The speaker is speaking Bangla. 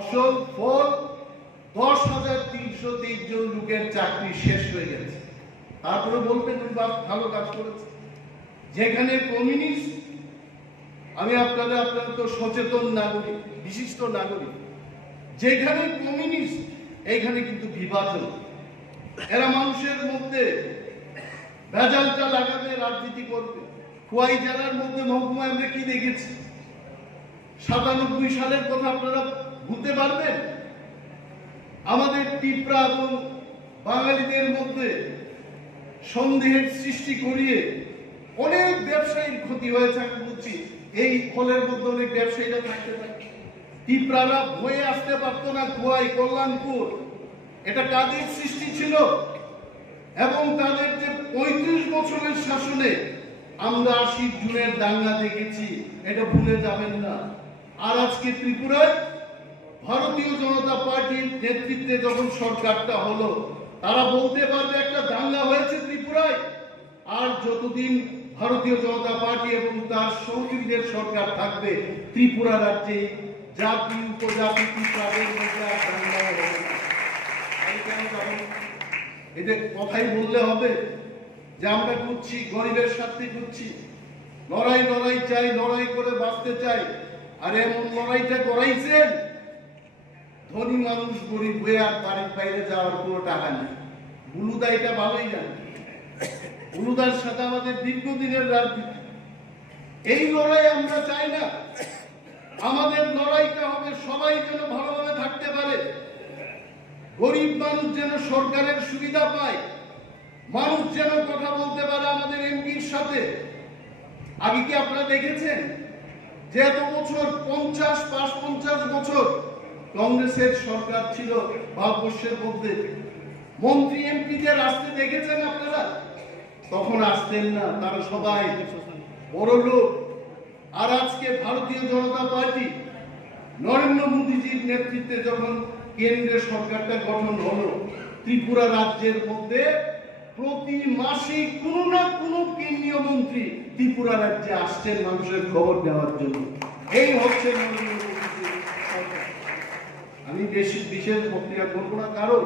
আসল ফল 10,323 জন লোকের চাকরি শেষ হয়ে গেছে। তারপরে বলবেন ভালো কাজ করেছে। যেখানে কমিউনিস্ট, আমি আপনারা তো সচেতন নাগরিক, বিশিষ্ট নাগরিক, যেখানে কমিউনিস্ট এইখানে কিন্তু বিভাজন। এরা মানুষের মধ্যে ভেজালটা লাগাবে, রাজনীতি করবে। খোয়াই জেলার মধ্যে মহকুমায় আমরা কি দেখেছি? 97 সালের কথা আপনারা ভুলতে পারবেন? আমাদের টিপরা এবং বাঙালিদের মধ্যে সন্দেহের সৃষ্টি করিয়ে অনেক ব্যবসায়ীর ক্ষতি হয়েছে। আমি বলছি এই ফলের মধ্যে অনেক ব্যবসায়ীরা থাকতে পারে। টিপরারা ভয়ে আসতে পারতো না খোয়াই, কল্যাণপুর। এটা কাদের সৃষ্টি ছিল? এবং তাদের যে 35 বছরের শাসনে আমরা 80 জুনের দাঙ্গা দেখেছি, এটা ভুলে যাবেন না। আর আজকে ত্রিপুরায় ভারতীয় জনতা পার্টির নেতৃত্বে যখন সরকারটা হলো, তারা বলতে পারবে একটা দাঙ্গা হয়েছে ত্রিপুরায়। আর যতদিন ভারতীয় জনতা পার্টি এবং তার সহযোগীদের সরকার থাকবে, ত্রিপুরা রাজ্যে জাতি উপজাতি তাদের মধ্যে আর দাঙ্গা হবে না। এদের কথাই বললে হবে যে আমরা করছি, গরিবের স্বার্থে করছি, লড়াই চাই, লড়াই করে বাঁচতে চাই। আর এমন লড়াইটা করাইছেন, ধনী মানুষ গরিব হয়ে আর বাড়ির বাইরে যাওয়ার কোনো টাকা নেই। বুলুদা এটা ভালোই জানে। বুলুদার সাথে আমাদের দীর্ঘদিনের রাজনীতি। এই লড়াই আমরা চাই না। আমাদের লড়াইটা হবে সবাই যেন ভালোভাবে থাকতে পারে, গরিব মানুষ যেন সরকারের সুবিধা পায়, মানুষ যেন কথা বলতে পারে আমাদের এমপির সাথে। আগে কি আপনারা দেখেছেন যে এত বছর 50 বছর কংগ্রেসের সরকার ছিল ভারতবর্ষের মধ্যে, মন্ত্রী এমপিদের আসতে দেখেছেন আপনারা? তখন আসতেন না, তারা সবাই বড় লোক। আর আজকে ভারতীয় জনতা পার্টি নরেন্দ্র মোদীজির নেতৃত্বে যখন কেন্দ্রের সরকারটা গঠন হলো, ত্রিপুরা রাজ্যের মধ্যে প্রতি মাসে কোনো না কোনো কেন্দ্রীয় মন্ত্রী ত্রিপুরা রাজ্যে আসছেন মানুষের খবর নেওয়ার জন্য। এই হচ্ছে নরেন্দ্র মোদীজির সরকার। আমি বিশেষ বক্তৃতা করবো না, কারণ